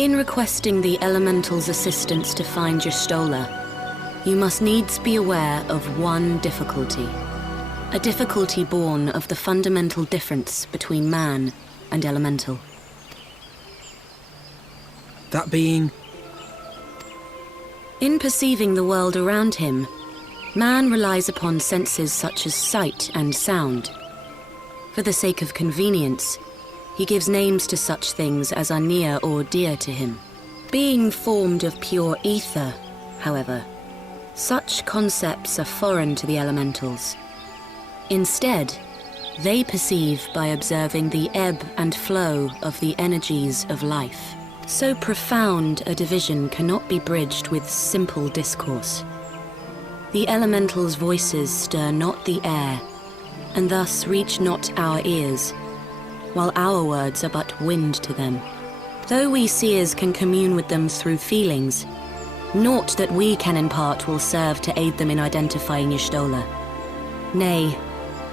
In requesting the Elemental's assistance to find Y'shtola, you must needs be aware of one difficulty. A difficulty born of the fundamental difference between man and Elemental. That being? In perceiving the world around him, man relies upon senses such as sight and sound. For the sake of convenience, he gives names to such things as are near or dear to him. Being formed of pure ether, however, such concepts are foreign to the Elementals. Instead, they perceive by observing the ebb and flow of the energies of life. So profound a division cannot be bridged with simple discourse. The Elementals' voices stir not the air, and thus reach not our ears, while our words are but wind to them. Though we seers can commune with them through feelings, naught that we can impart will serve to aid them in identifying Y'shtola. Nay,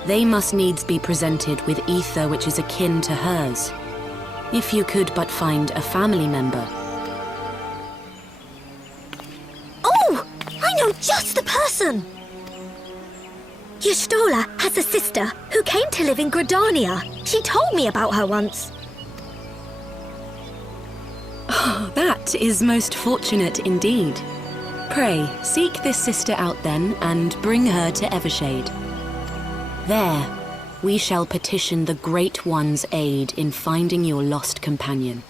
they must needs be presented with ether which is akin to hers. If you could but find a family member. Oh! I know just the person! Y'shtola has a sister who came to live in Gridania. She told me about her once. Oh, that is most fortunate indeed. Pray, seek this sister out then, and bring her to Evershade. There, we shall petition the Great One's aid in finding your lost companion.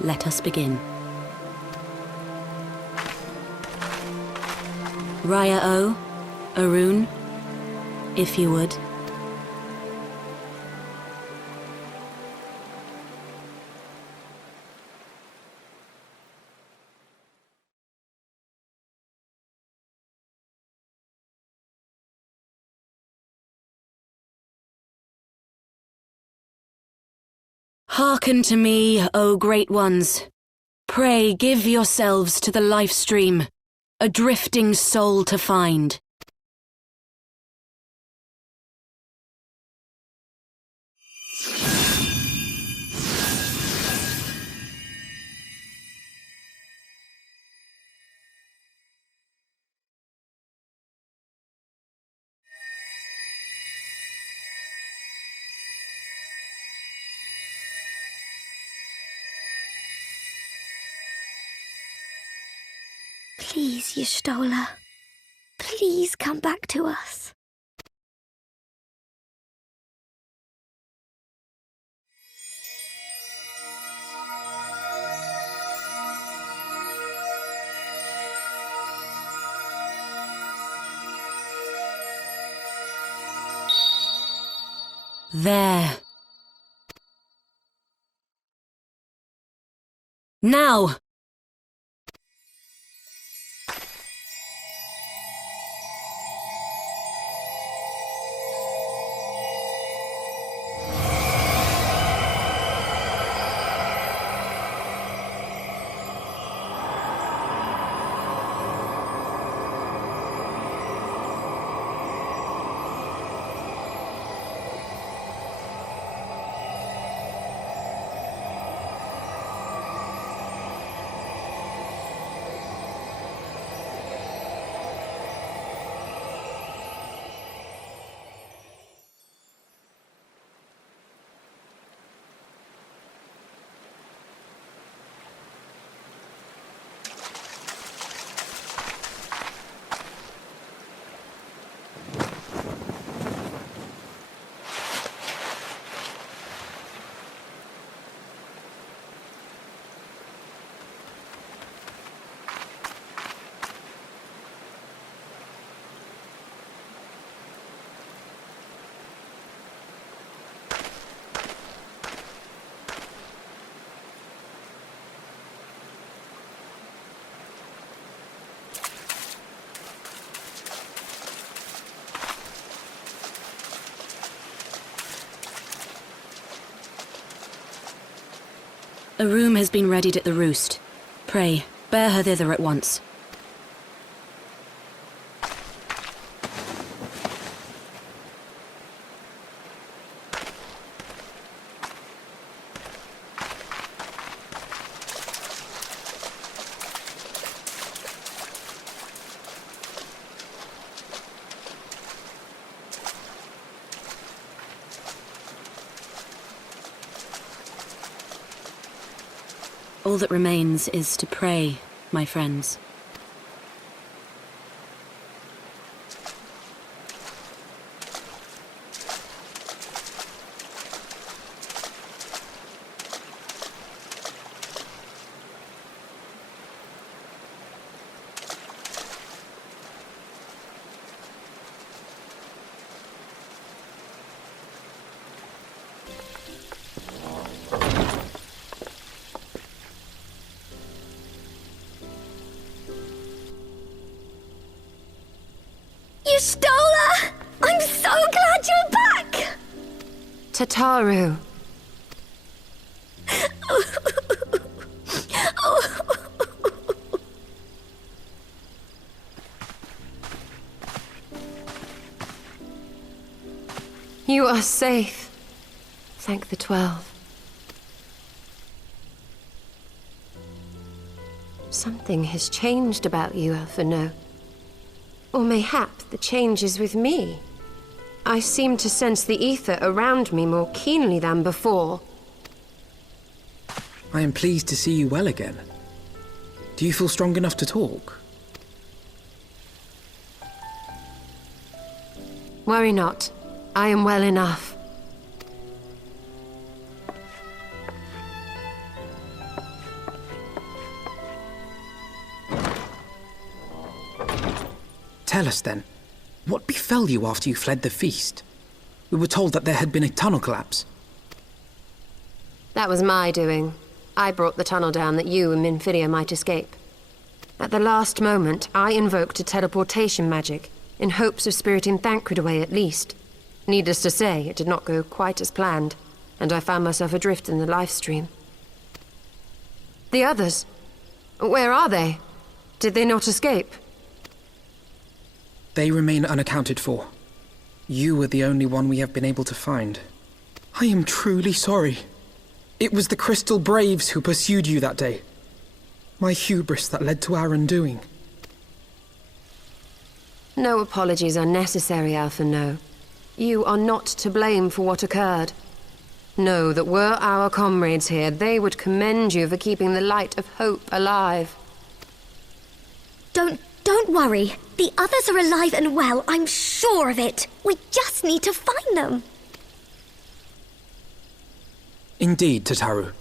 Let us begin. Raya O, Arun, if you would. Hearken to me, O Great Ones. Pray give yourselves to the life stream, a drifting soul to find. Please, Y'shtola. Please come back to us. There. Now! A room has been readied at the roost. Pray, bear her thither at once. All that remains is to pray, my friends. Y'shtola! I'm so glad you're back! Tataru. You are safe. Thank the 12. Something has changed about you, Alphino. Or mayhap the change is with me. I seem to sense the ether around me more keenly than before. I am pleased to see you well again. Do you feel strong enough to talk? Worry not. I am well enough. Tell us then, what befell you after you fled the feast? We were told that there had been a tunnel collapse. That was my doing. I brought the tunnel down that you and Minfidia might escape. At the last moment, I invoked a teleportation magic, in hopes of spiriting Thancred away at least. Needless to say, it did not go quite as planned, and I found myself adrift in the life stream. The others? Where are they? Did they not escape? They remain unaccounted for. You were the only one we have been able to find. I am truly sorry. It was the Crystal Braves who pursued you that day. My hubris that led to our undoing. No apologies are necessary, Alphino. You are not to blame for what occurred. Know that were our comrades here, they would commend you for keeping the light of hope alive. Don't Don't worry. The others are alive and well, I'm sure of it. We just need to find them. Indeed, Tataru.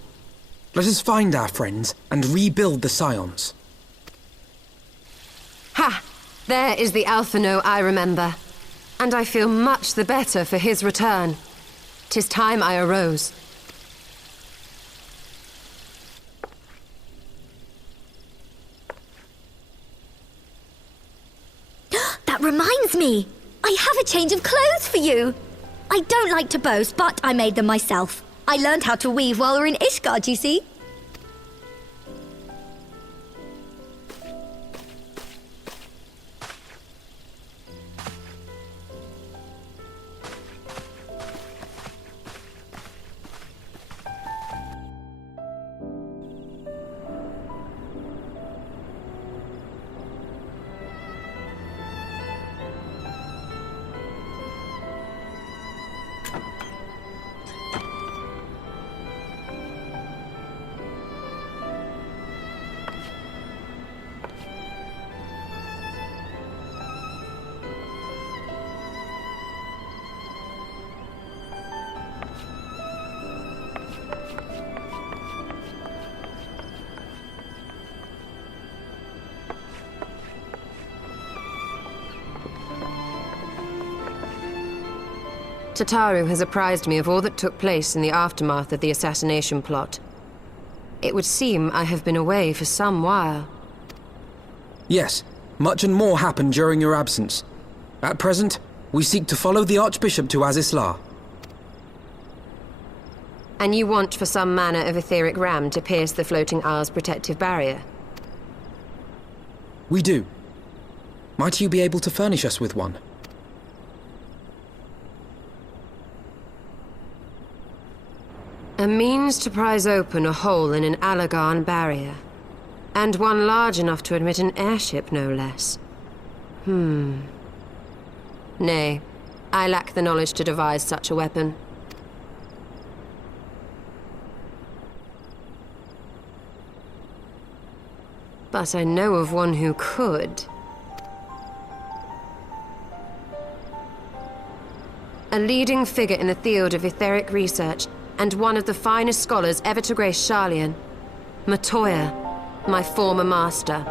Let us find our friends and rebuild the Scions. Ha! There is the Alphino I remember. And I feel much the better for his return. 'Tis time I arose. That reminds me. I have a change of clothes for you. I don't like to boast, but I made them myself. I learned how to weave while we were in Ishgard, you see. Tataru has apprised me of all that took place in the aftermath of the assassination plot. It would seem I have been away for some while. Yes, much and more happened during your absence. At present, we seek to follow the Archbishop to Azisla. And you want for some manner of etheric ram to pierce the floating isle's protective barrier? We do. Might you be able to furnish us with one? A means to prise open a hole in an Alagan barrier. And one large enough to admit an airship, no less. Nay, I lack the knowledge to devise such a weapon. But I know of one who could. A leading figure in the field of etheric research, and one of the finest scholars ever to grace Sharlayan. Matoya, my former master.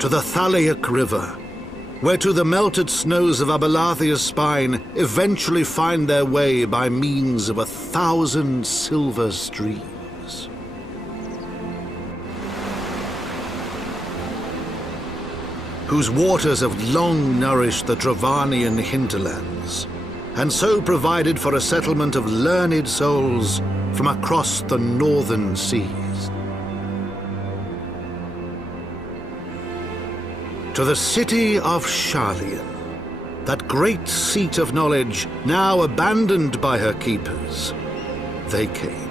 to the Thalaic River, where to the melted snows of Abelathia's spine eventually find their way by means of 1,000 silver streams. Whose waters have long nourished the Dravanian hinterlands, and so provided for a settlement of learned souls from across the northern seas. To the city of Sharlayan, that great seat of knowledge now abandoned by her keepers, they came.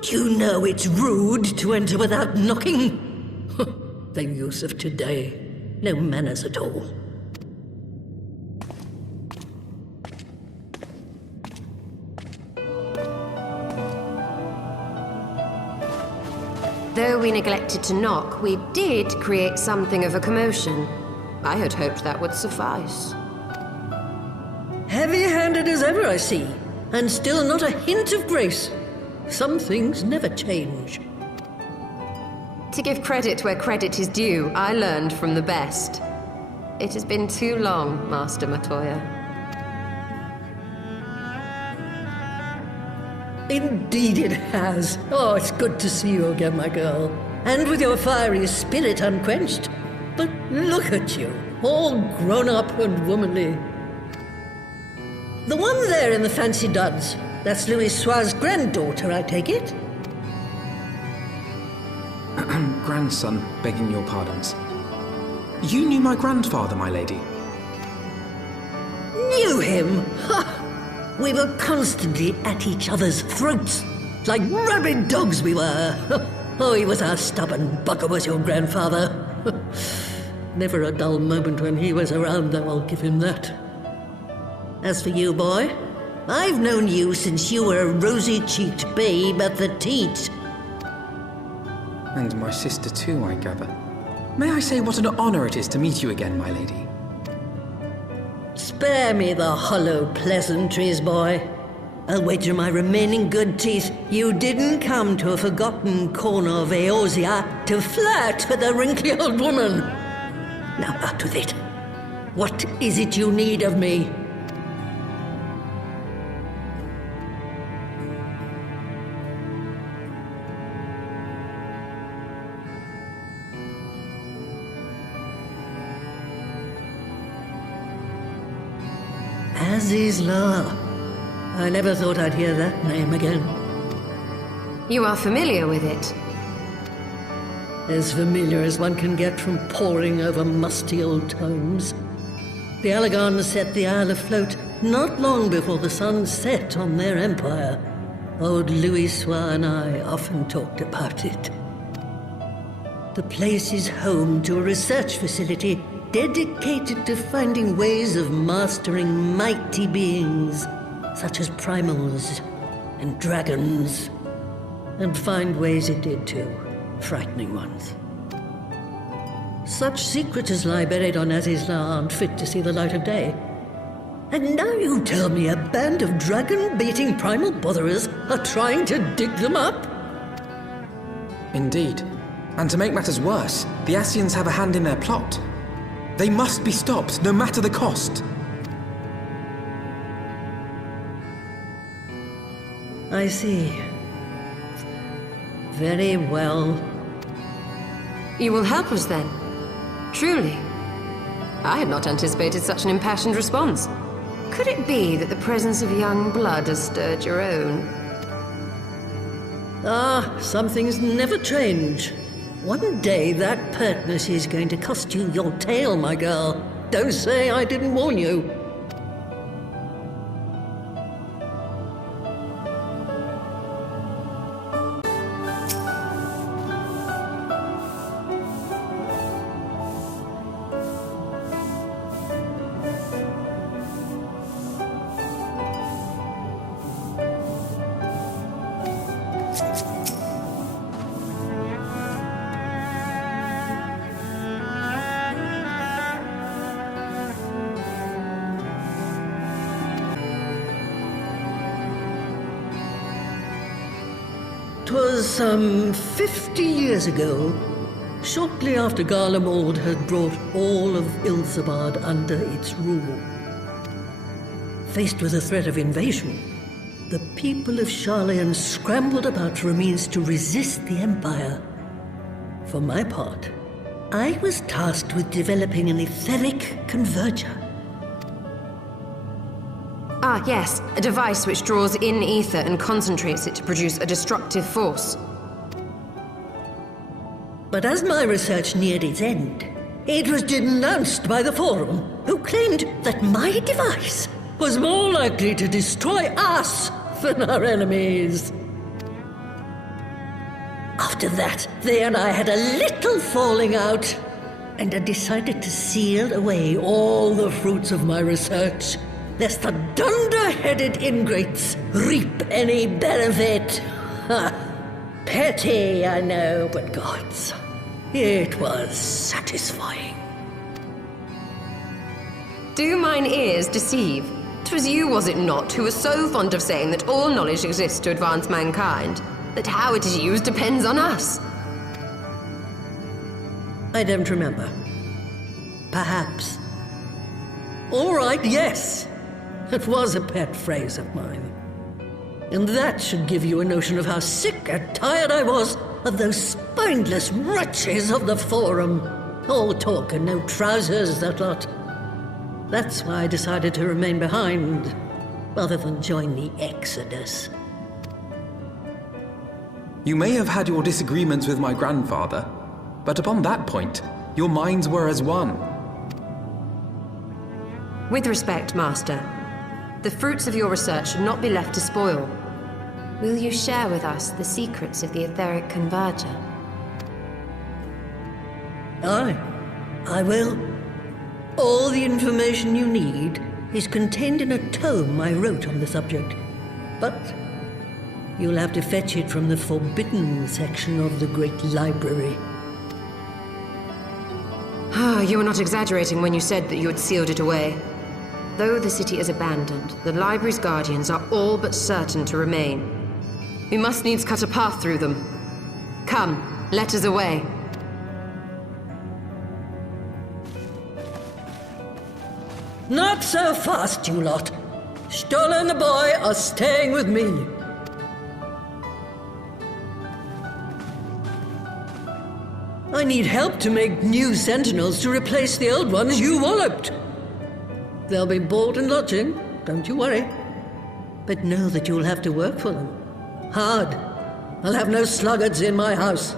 Don't you know it's rude to enter without knocking? The youth of today. No manners at all. Though we neglected to knock, we did create something of a commotion. I had hoped that would suffice. Heavy-handed as ever, I see. And still not a hint of grace. Some things never change. To give credit where credit is due, I learned from the best. It has been too long, Master Matoya. Indeed it has. Oh, it's good to see you again, my girl. And with your fiery spirit unquenched. But look at you, all grown up and womanly. The one there in the fancy duds, that's Louis Soir's granddaughter, I take it? Grandson, begging your pardons. You knew my grandfather, my lady. Knew him? Ha! We were constantly at each other's throats, like rabid dogs we were. Oh, he was a stubborn bugger, was your grandfather. Never a dull moment when he was around, though, I'll give him that. As for you, boy, I've known you since you were a rosy-cheeked babe at the teat. And my sister too, I gather. May I say what an honor it is to meet you again, my lady? Spare me the hollow pleasantries, boy. I'll wager my remaining good teeth you didn't come to a forgotten corner of Eorzea to flirt with a wrinkly old woman. Now out with it. What is it you need of me? Azizla. I never thought I'd hear that name again. You are familiar with it. As familiar as one can get from poring over musty old tomes. The Alagons set the Isle afloat not long before the sun set on their empire. Old Louis Soir and I often talked about it. The place is home to a research facility dedicated to finding ways of mastering mighty beings, such as primals and dragons. And find ways it did too, frightening ones. Such secrets as lie buried on Azizla aren't fit to see the light of day. And now you tell me a band of dragon-baiting primal botherers are trying to dig them up? Indeed. And to make matters worse, the Ascians have a hand in their plot. They must be stopped, no matter the cost. I see. Very well. You will help us then? Truly? I had not anticipated such an impassioned response. Could it be that the presence of young blood has stirred your own? Ah, some things never change. One day that pertness is going to cost you your tail, my girl. Don't say I didn't warn you. 'Twas some 50 years ago, shortly after Garlemald had brought all of Ilzabad under its rule. Faced with the threat of invasion, the people of Sharlayan scrambled about for a means to resist the Empire. For my part, I was tasked with developing an etheric converger. Ah, yes, a device which draws in ether and concentrates it to produce a destructive force. But as my research neared its end, it was denounced by the Forum, who claimed that my device was more likely to destroy us than our enemies. After that, they and I had a little falling out, and I decided to seal away all the fruits of my research, lest the dunder-headed ingrates reap any benefit. Ha! Petty, I know, but gods, it was satisfying. Do mine ears deceive? 'Twas you, was it not, who was so fond of saying that all knowledge exists to advance mankind, that how it is used depends on us? I don't remember. Perhaps. All right, yes. It was a pet phrase of mine. And that should give you a notion of how sick and tired I was of those spineless wretches of the Forum. All talk and no trousers, that lot. That's why I decided to remain behind, rather than join the Exodus. You may have had your disagreements with my grandfather, but upon that point, your minds were as one. With respect, Master, the fruits of your research should not be left to spoil. Will you share with us the secrets of the etheric converger? Aye, I will. All the information you need is contained in a tome I wrote on the subject. But you'll have to fetch it from the forbidden section of the Great Library. You were not exaggerating when you said that you had sealed it away. Though the city is abandoned, the library's guardians are all but certain to remain. We must needs cut a path through them. Come, let us away. Not so fast, you lot. Stola and the boy are staying with me. I need help to make new sentinels to replace the old ones you walloped. They'll be board and lodging, don't you worry. But know that you'll have to work for them. Hard. I'll have no sluggards in my house.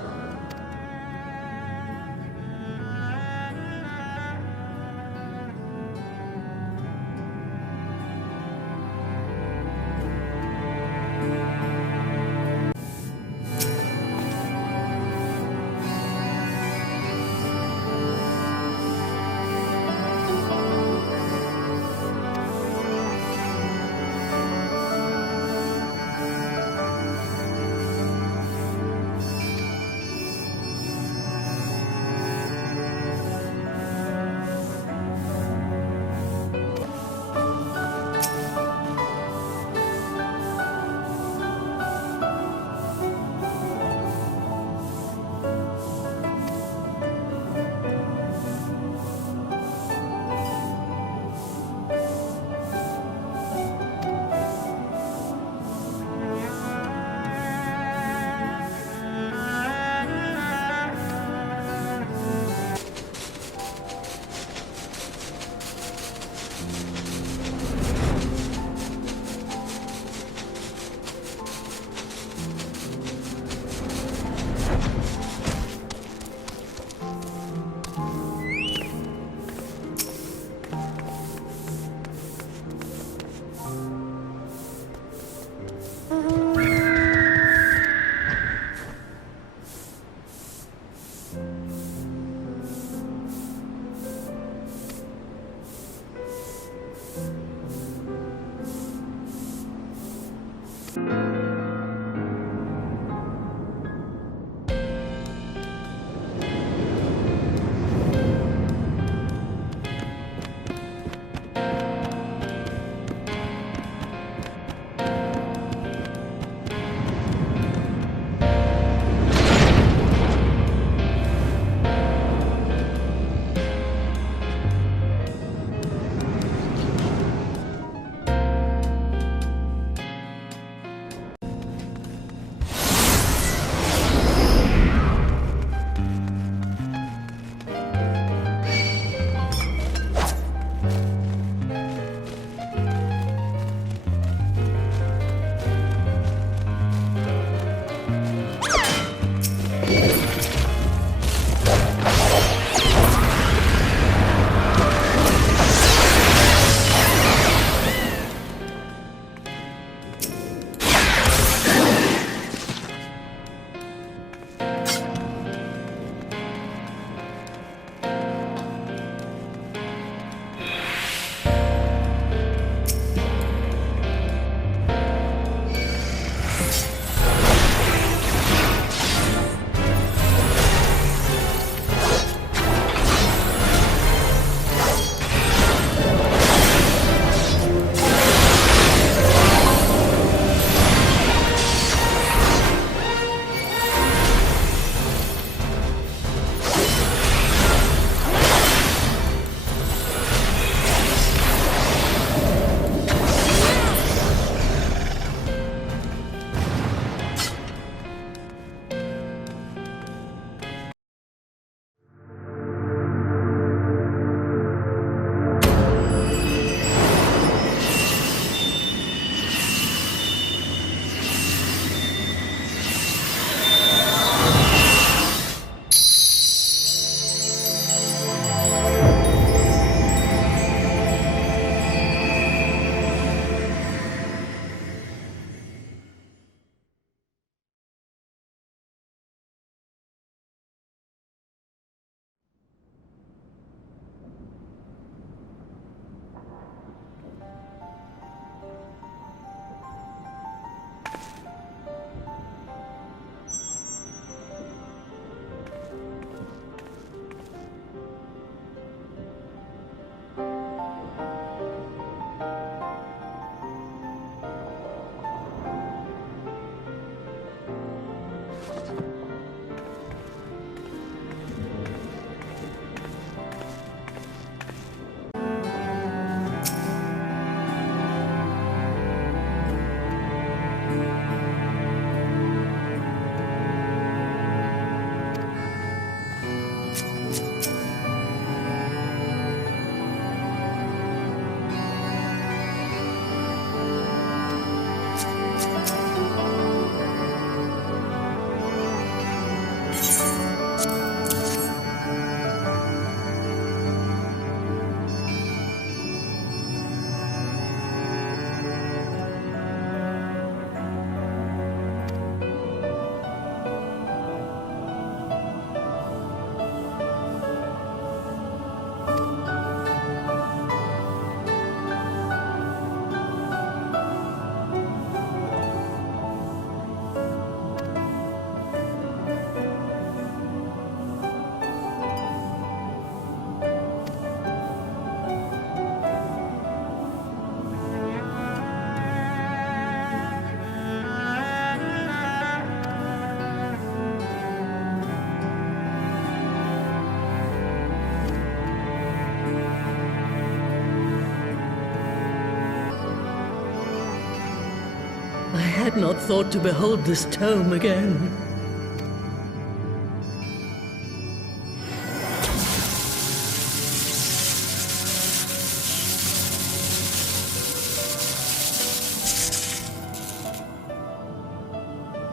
had not thought to behold this tome again.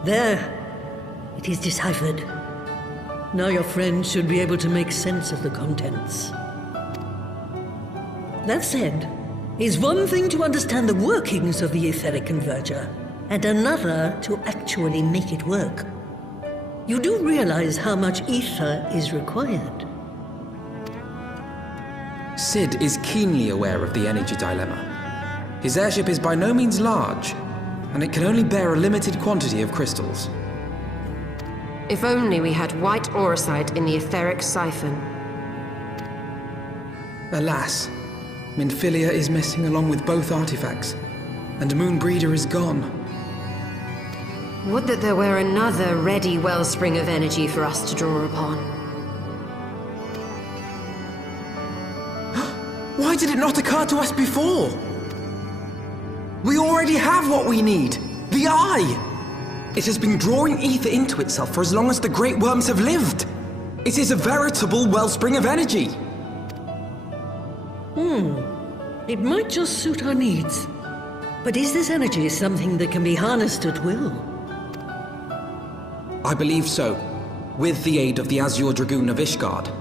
There. It is deciphered. Now your friend should be able to make sense of the contents. That said, it's one thing to understand the workings of the etheric converger, and another to actually make it work. You do realize how much ether is required. Sid is keenly aware of the energy dilemma. His airship is by no means large, and it can only bear a limited quantity of crystals. If only we had white auracite in the etheric siphon. Alas, Minfilia is missing along with both artifacts, and Moonbreeder is gone. Would that there were another ready wellspring of energy for us to draw upon. Why did it not occur to us before? We already have what we need! The Eye! It has been drawing ether into itself for as long as the Great Worms have lived. It is a veritable wellspring of energy. It might just suit our needs. But is this energy something that can be harnessed at will? I believe so, with the aid of the Azure Dragoon of Ishgard.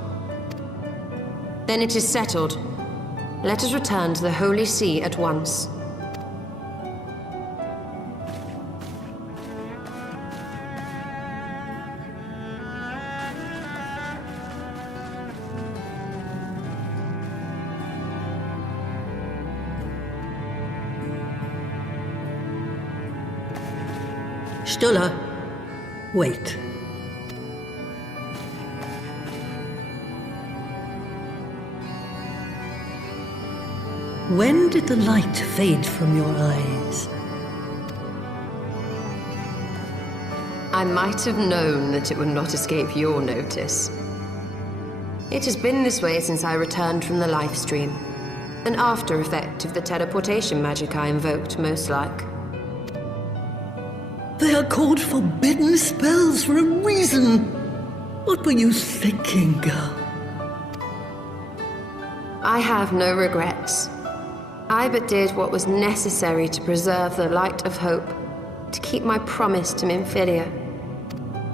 Then it is settled. Let us return to the Holy See at once. Stulla, wait. When did the light fade from your eyes? I might have known that it would not escape your notice. It has been this way since I returned from the life stream. An after effect of the teleportation magic I invoked, most like. They are called forbidden spells for a reason. What were you thinking, girl? I have no regrets. I but did what was necessary to preserve the light of hope, to keep my promise to Minfilia.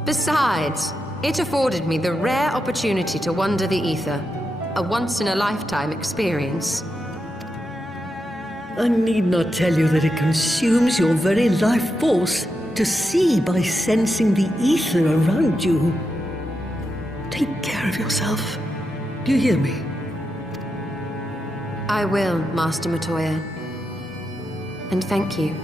Besides, it afforded me the rare opportunity to wander the ether, a once-in-a-lifetime experience. I need not tell you that it consumes your very life force to see by sensing the ether around you. Take care of yourself. Do you hear me? I will, Master Matoya. And thank you.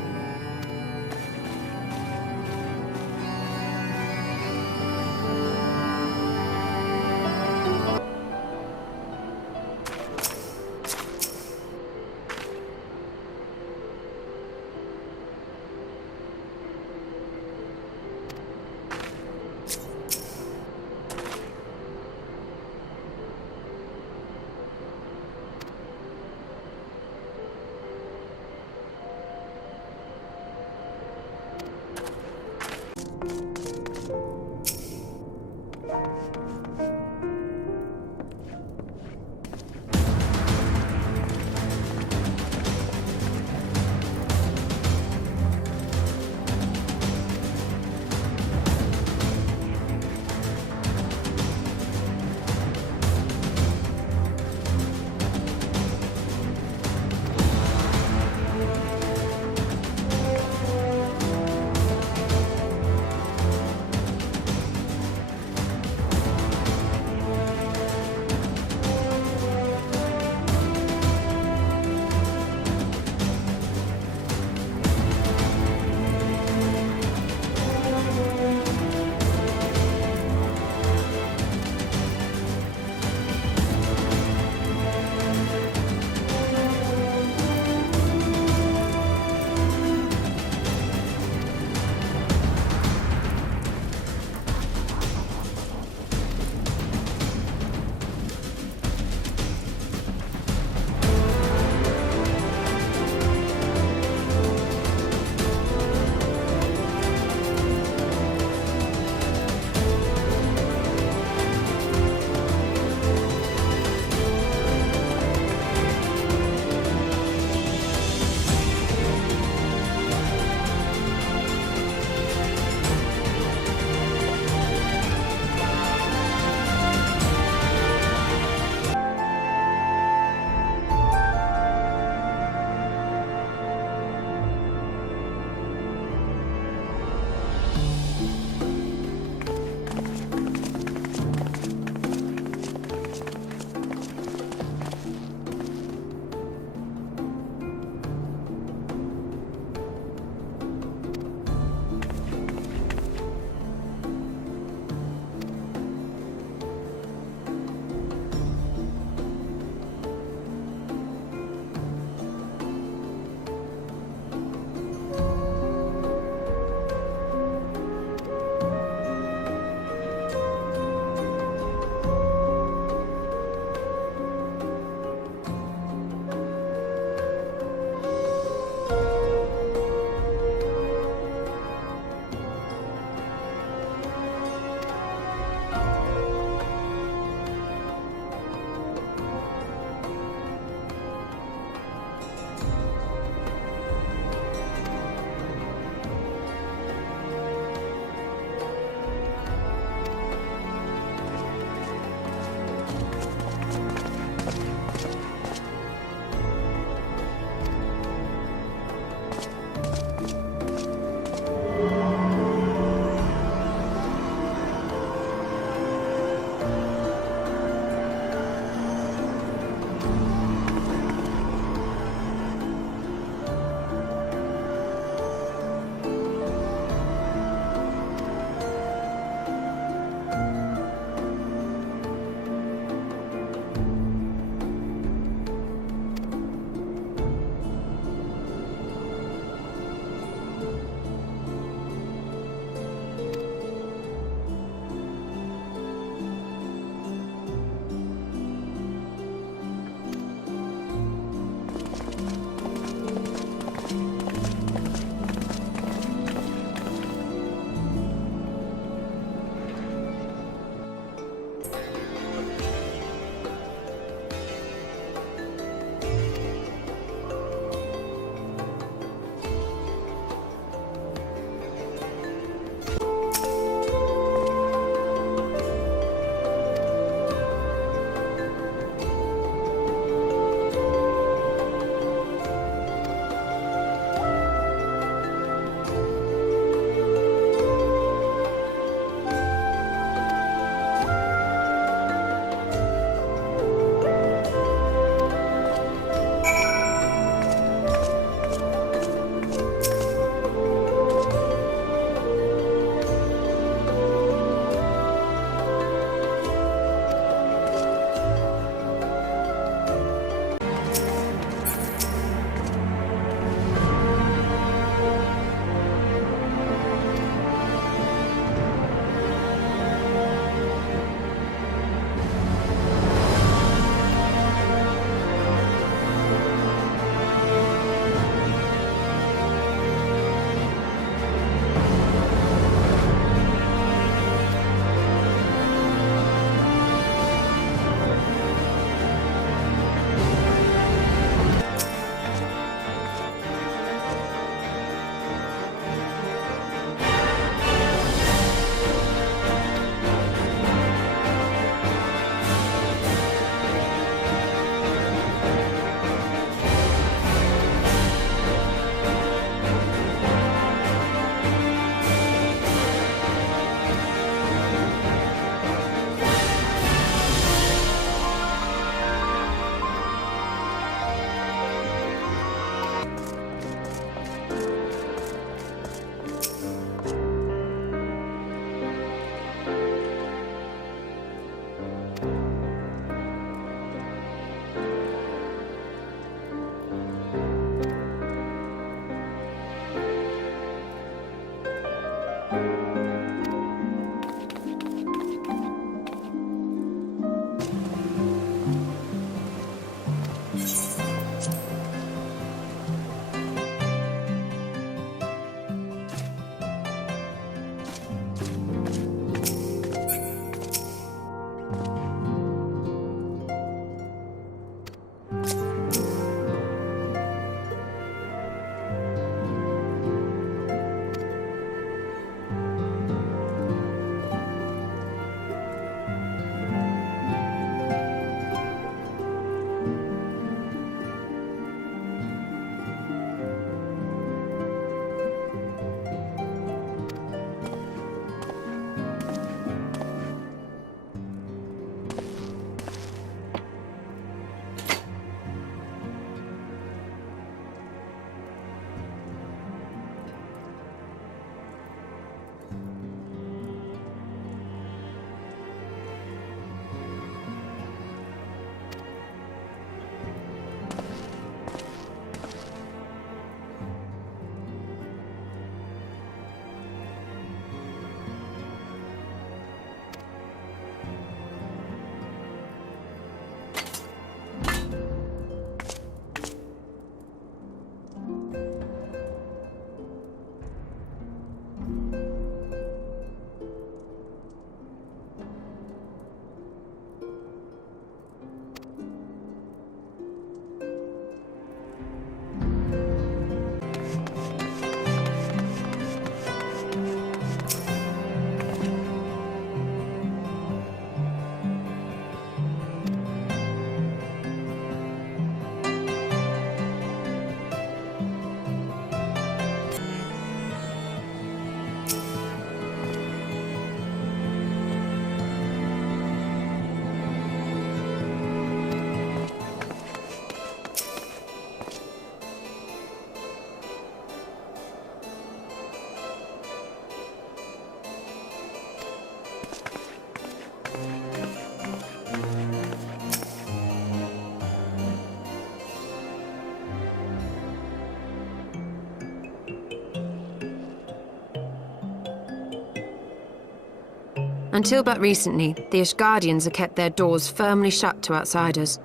Until but recently, the Ishgardians have kept their doors firmly shut to outsiders.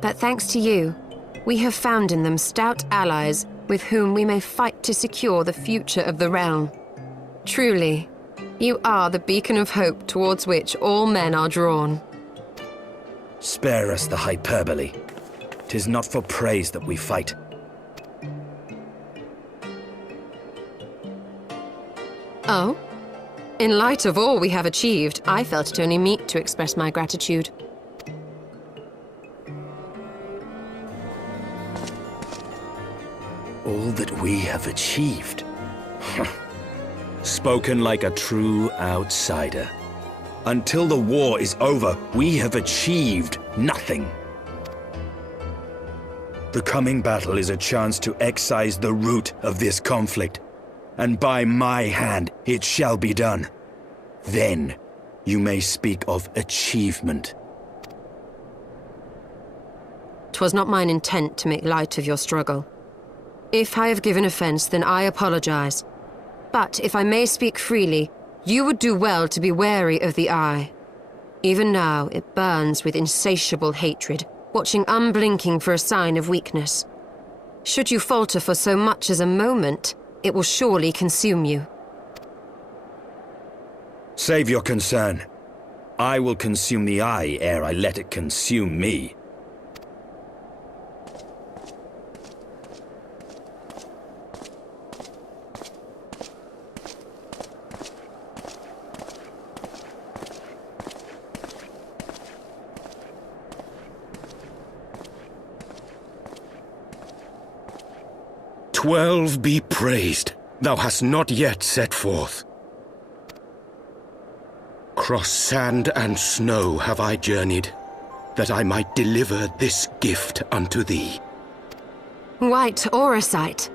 But thanks to you, we have found in them stout allies with whom we may fight to secure the future of the realm. Truly, you are the beacon of hope towards which all men are drawn. Spare us the hyperbole. 'Tis not for praise that we fight. Oh? In light of all we have achieved, I felt it only meet to express my gratitude. All that we have achieved. Spoken like a true outsider. Until the war is over, we have achieved nothing. The coming battle is a chance to excise the root of this conflict, and by my hand it shall be done. Then you may speak of achievement. 'Twas not mine intent to make light of your struggle. If I have given offense, then I apologize. But if I may speak freely, you would do well to be wary of the eye. Even now, it burns with insatiable hatred, watching unblinking for a sign of weakness. Should you falter for so much as a moment, it will surely consume you. Save your concern. I will consume the eye ere I let it consume me. "12 be praised, thou hast not yet set forth. Cross sand and snow have I journeyed, that I might deliver this gift unto thee." White Orosite.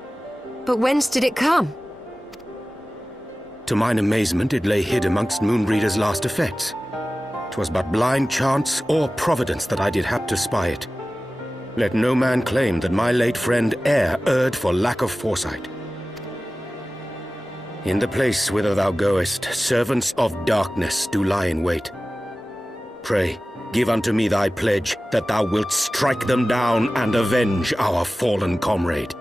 But whence did it come? To mine amazement, it lay hid amongst Moonbreeder's last effects. 'Twas but blind chance or providence that I did hap to spy it. Let no man claim that my late friend e'er erred for lack of foresight. In the place whither thou goest, servants of darkness do lie in wait. Pray, give unto me thy pledge that thou wilt strike them down and avenge our fallen comrade.